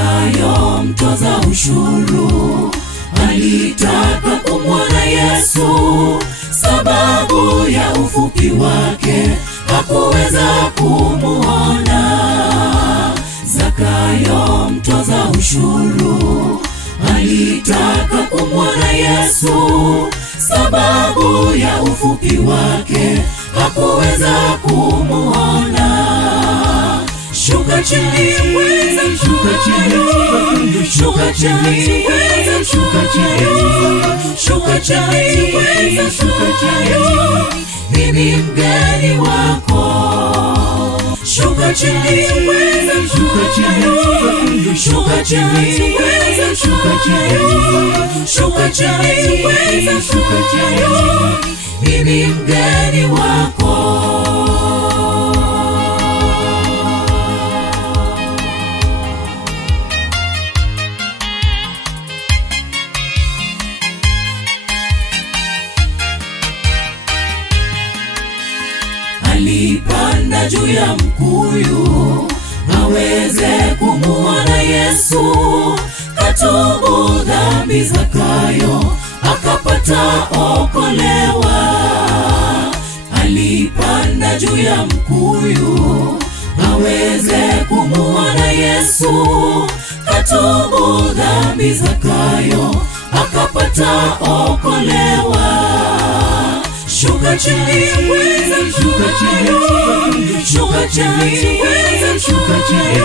Zakayo mtoza ushuru alitaka kumwona Yesu, sababu ya ufupi wake hakuweza kumuona. Zakayo mtoza ushuru alitaka kumwona Yesu, sababu ya ufupi wake hakuweza kumuona. Shuka chini weza, shuka chini, shuka chini weza, shuka chini, shuka chini weza, shuka chini, mimi mgeni wako. Shuka chini weza, shuka chini, shuka chini weza, shuka chini, shuka chini weza, shuka chini, mimi mgeni wako. Alipanda juu ya mkuyu aweze kumuona Yesu, katubu dhambi Zakayo akapata okolewa. Alipanda juu ya mkuyu aweze kumuona Yesu, katubu dhambi Zakayo akapata okolewa. Shuka chini weza, shuka chini, shuka chini weza, shuka chini,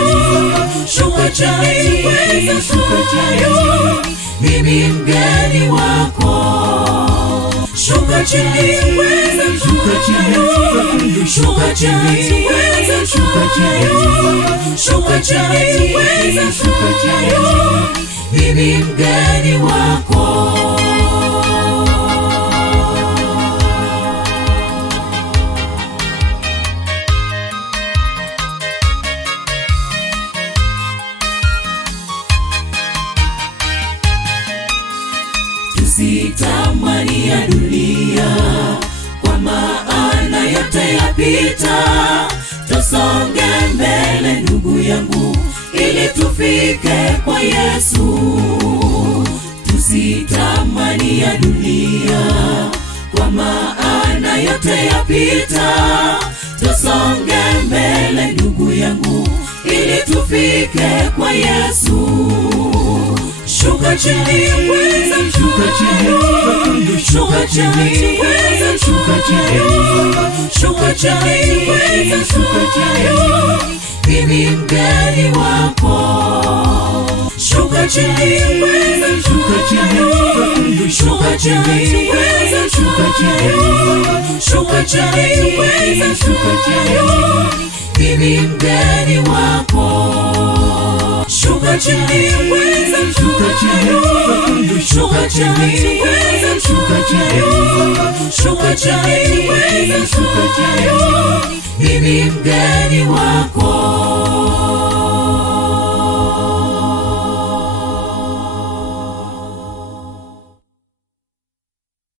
shuka chini weza, shuka chini, mimi mgeni wako. Shuka chini weza, shuka chini, shuka chini weza, shuka chini, shuka chini weza, shuka chini, mimi mgeni wako. Tusitamani ya dunia, kwa maana yote yapita. Tusonge mbele ndugu yangu, ili tufike kwa Yesu. Tusitamani ya dunia, kwa maana yote yapita. Tusonge mbele ndugu yangu, ili tufike kwa Yesu. Shuka chini weza, shuka chini, shuka chini weza, shuka chini, shuka chini weza, shuka chini, mimi mgeni wako. Shuka chini weza, shuka chini, shuka chini weza, shuka chini, shuka chini weza, shuka chini, mimi mgeni wako. Shuka chini weza, shuka chini, shuka chini weza, shuka chini, shuka chini weza, shuka chini, mimi mgeni wako.